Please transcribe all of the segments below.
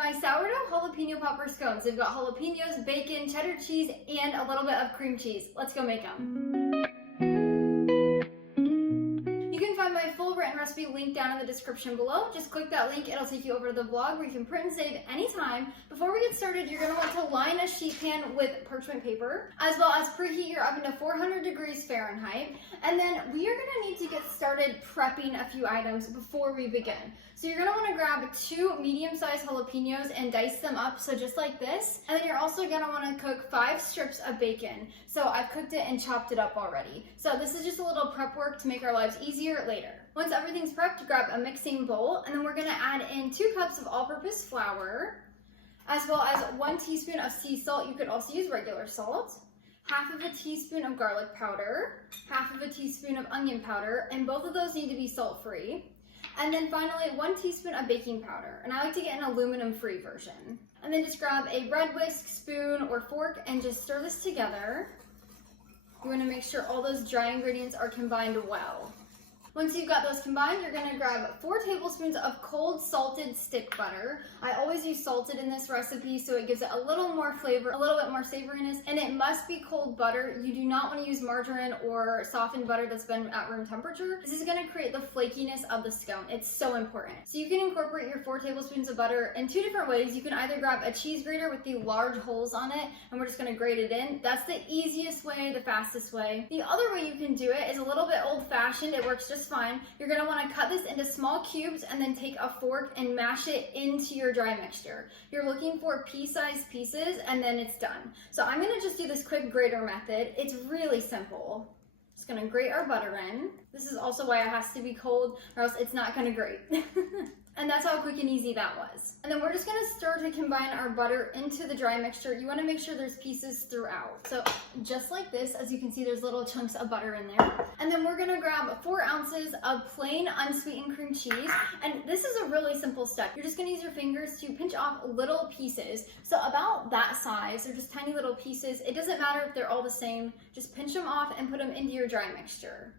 my sourdough jalapeno popper scones. They've got jalapenos, bacon, cheddar cheese, and a little bit of cream cheese. Let's go make them. You can find my full written recipe linked down in the description below. Just click that link, it'll take you over to the blog where you can print and save anytime. Before we get started, you're going to want to line a sheet pan with parchment paper, as well as preheat your oven to 400 degrees Fahrenheit. And then we are going to need to get started prepping a few items before we begin. So you're going to want to grab 2 medium-sized jalapenos and dice them up, so just like this. And then you're also going to want to cook 5 strips of bacon. So I've cooked it and chopped it up already. So this is just a little prep work to make our lives easier later. Once everything's prepped, grab a mixing bowl, and then we're going to add in 2 cups of all-purpose flour, as well as 1 teaspoon of sea salt. You could also use regular salt. Half of a teaspoon of garlic powder, half of a teaspoon of onion powder, and both of those need to be salt-free. And then finally, 1 teaspoon of baking powder, and I like to get an aluminum-free version. And then just grab a bread whisk, spoon, or fork, and just stir this together. You want to make sure all those dry ingredients are combined well. Once you've got those combined, you're going to grab 4 tablespoons of cold salted stick butter. I always use salted in this recipe, so it gives it a little more flavor, a little bit more savoriness, and it must be cold butter. You do not want to use margarine or softened butter that's been at room temperature. This is going to create the flakiness of the scone. It's so important. So you can incorporate your 4 tablespoons of butter in 2 different ways. You can either grab a cheese grater with the large holes on it, and we're just going to grate it in. That's the easiest way, the fastest way. The other way you can do it is a little bit old-fashioned. It works just fine. You're going to want to cut this into small cubes and then take a fork and mash it into your dry mixture. You're looking for pea-sized pieces, and then it's done. So I'm going to just do this quick grater method. It's really simple. Just going to grate our butter in. This is also why it has to be cold, or else it's not going to grate. And that's how quick and easy that was. And then we're just gonna stir to combine our butter into the dry mixture. You wanna make sure there's pieces throughout. So just like this, as you can see, there's little chunks of butter in there. And then we're gonna grab 4 ounces of plain unsweetened cream cheese. And this is a really simple step. You're just gonna use your fingers to pinch off little pieces. So about that size, they're just tiny little pieces. It doesn't matter if they're all the same. Just pinch them off and put them into your dry mixture.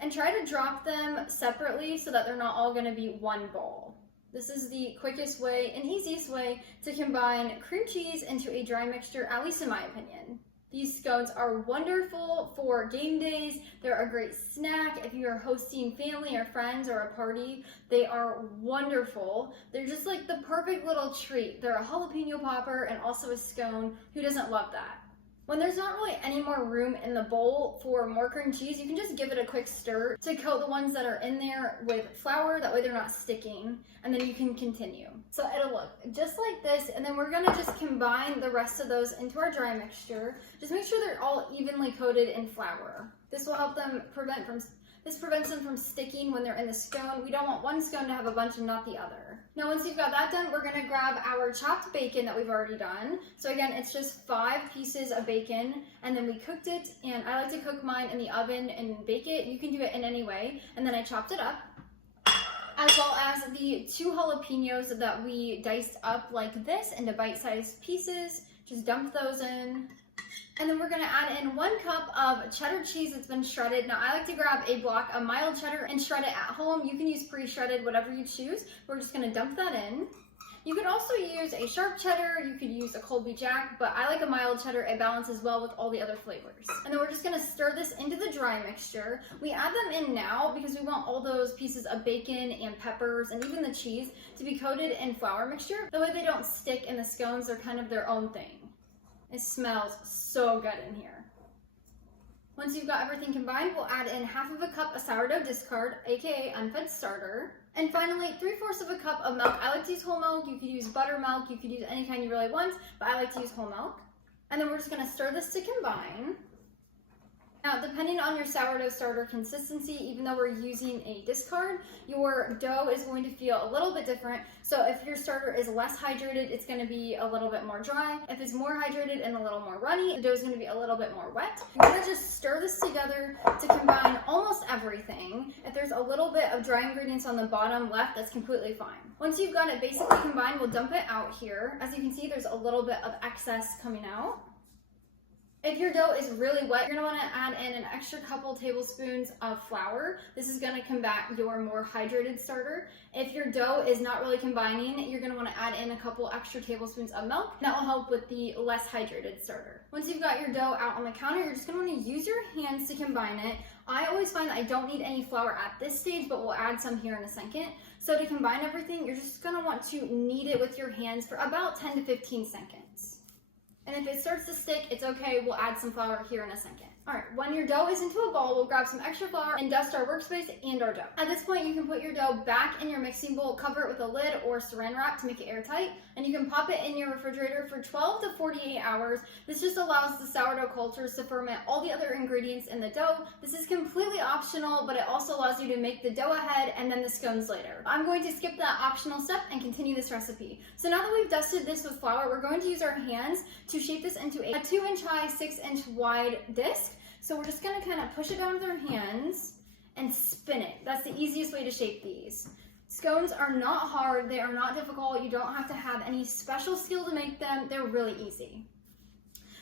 And try to drop them separately so that they're not all gonna be one bowl. This is the quickest way and easiest way to combine cream cheese into a dry mixture, at least in my opinion. These scones are wonderful for game days. They're a great snack if you're hosting family or friends or a party. They are wonderful. They're just like the perfect little treat. They're a jalapeno popper and also a scone. Who doesn't love that? When there's not really any more room in the bowl for more cream cheese, you can just give it a quick stir to coat the ones that are in there with flour. That way they're not sticking, and then you can continue. So it'll look just like this, and then we're gonna just combine the rest of those into our dry mixture. Just make sure they're all evenly coated in flour. This will help them This prevents them from sticking when they're in the scone. We don't want one scone to have a bunch and not the other. Now once you've got that done, we're gonna grab our chopped bacon that we've already done. So again, it's just 5 pieces of bacon, and then we cooked it, and I like to cook mine in the oven and bake it. You can do it in any way. And then I chopped it up, as well as the 2 jalapenos that we diced up like this into bite-sized pieces. Just dump those in. And then we're gonna add in 1 cup of cheddar cheese that's been shredded. Now I like to grab a block of mild cheddar and shred it at home. You can use pre-shredded, whatever you choose. We're just gonna dump that in. You could also use a sharp cheddar, you could use a Colby Jack, but I like a mild cheddar. It balances well with all the other flavors. And then we're just gonna stir this into the dry mixture. We add them in now because we want all those pieces of bacon and peppers and even the cheese to be coated in flour mixture. That way they don't stick in the scones, they're kind of their own thing. It smells so good in here. Once you've got everything combined, we'll add in half of a cup of sourdough discard, aka unfed starter. And finally, 3/4 of a cup of milk. I like to use whole milk. You could use buttermilk. You could use any kind you really want, but I like to use whole milk. And then we're just gonna stir this to combine. Now, depending on your sourdough starter consistency, even though we're using a discard, your dough is going to feel a little bit different. So if your starter is less hydrated, it's going to be a little bit more dry. If it's more hydrated and a little more runny, the dough is going to be a little bit more wet. You're going to just stir this together to combine almost everything. If there's a little bit of dry ingredients on the bottom left, that's completely fine. Once you've got it basically combined, we'll dump it out here. As you can see, there's a little bit of excess coming out. If your dough is really wet, you're gonna wanna add in an extra couple tablespoons of flour. This is gonna combat your more hydrated starter. If your dough is not really combining, you're gonna wanna add in a couple extra tablespoons of milk. That will help with the less hydrated starter. Once you've got your dough out on the counter, you're just gonna wanna use your hands to combine it. I always find that I don't need any flour at this stage, but we'll add some here in a second. So to combine everything, you're just gonna want to knead it with your hands for about 10 to 15 seconds. And if it starts to stick, it's okay, we'll add some flour here in a second. All right, when your dough is into a ball, we'll grab some extra flour and dust our workspace and our dough. At this point, you can put your dough back in your mixing bowl, cover it with a lid or saran wrap to make it airtight, and you can pop it in your refrigerator for 12 to 48 hours. This just allows the sourdough cultures to ferment all the other ingredients in the dough. This is completely optional, but it also allows you to make the dough ahead and then the scones later. I'm going to skip that optional step and continue this recipe. So now that we've dusted this with flour, we're going to use our hands to shape this into a 2-inch high, 6-inch wide disc. So we're just gonna kind of push it down with our hands and spin it. That's the easiest way to shape these. Scones are not hard, they are not difficult. You don't have to have any special skill to make them. They're really easy.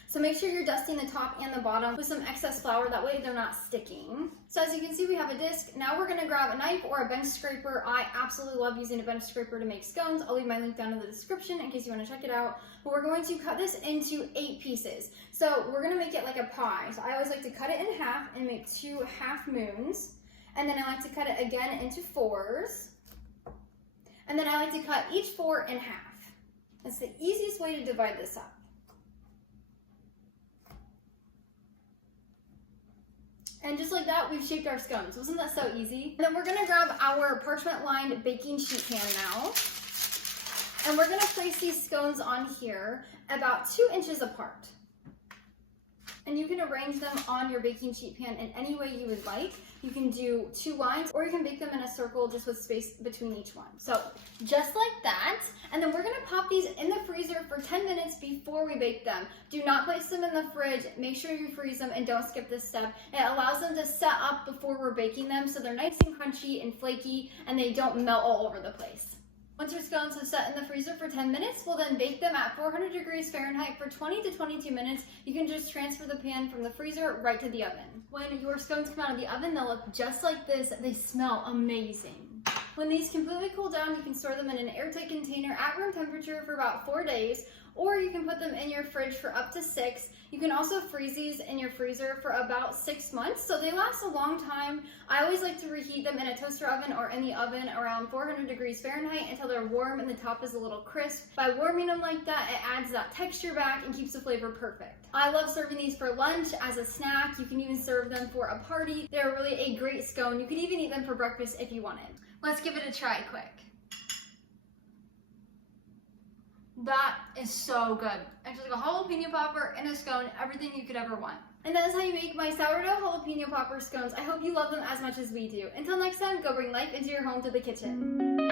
So make sure you're dusting the top and the bottom with some excess flour, that way they're not sticking. So as you can see, we have a disc. Now we're gonna grab a knife or a bench scraper. I absolutely love using a bench scraper to make scones. I'll leave my link down in the description in case you wanna check it out. But we're going to cut this into 8 pieces. So we're gonna make it like a pie. So I always like to cut it in half and make 2 half moons. And then I like to cut it again into 4s. And then I like to cut each 4 in half. That's the easiest way to divide this up. And just like that, we've shaped our scones. Wasn't that so easy? And then we're gonna grab our parchment-lined baking sheet pan now. And we're gonna place these scones on here about 2 inches apart. And you can arrange them on your baking sheet pan in any way you would like. You can do 2 lines, or you can bake them in a circle just with space between each one. So just like that. And then we're gonna pop these in the freezer for 10 minutes before we bake them. Do not place them in the fridge. Make sure you freeze them and don't skip this step. It allows them to set up before we're baking them so they're nice and crunchy and flaky and they don't melt all over the place. Once your scones have set in the freezer for 10 minutes, we'll then bake them at 400 degrees Fahrenheit for 20 to 22 minutes. You can just transfer the pan from the freezer right to the oven. When your scones come out of the oven, they'll look just like this. They smell amazing. When these completely cool down, you can store them in an airtight container at room temperature for about 4 days, or you can put them in your fridge for up to 6. You can also freeze these in your freezer for about 6 months, so they last a long time. I always like to reheat them in a toaster oven or in the oven around 400 degrees Fahrenheit until they're warm and the top is a little crisp. By warming them like that, it adds that texture back and keeps the flavor perfect. I love serving these for lunch, as a snack. You can even serve them for a party. They're really a great scone. You could even eat them for breakfast if you wanted. Let's give it a try quick. That is so good. It's like a jalapeno popper and a scone, everything you could ever want. And that is how you make my sourdough jalapeno popper scones. I hope you love them as much as we do. Until next time, go bring life into your home to the kitchen.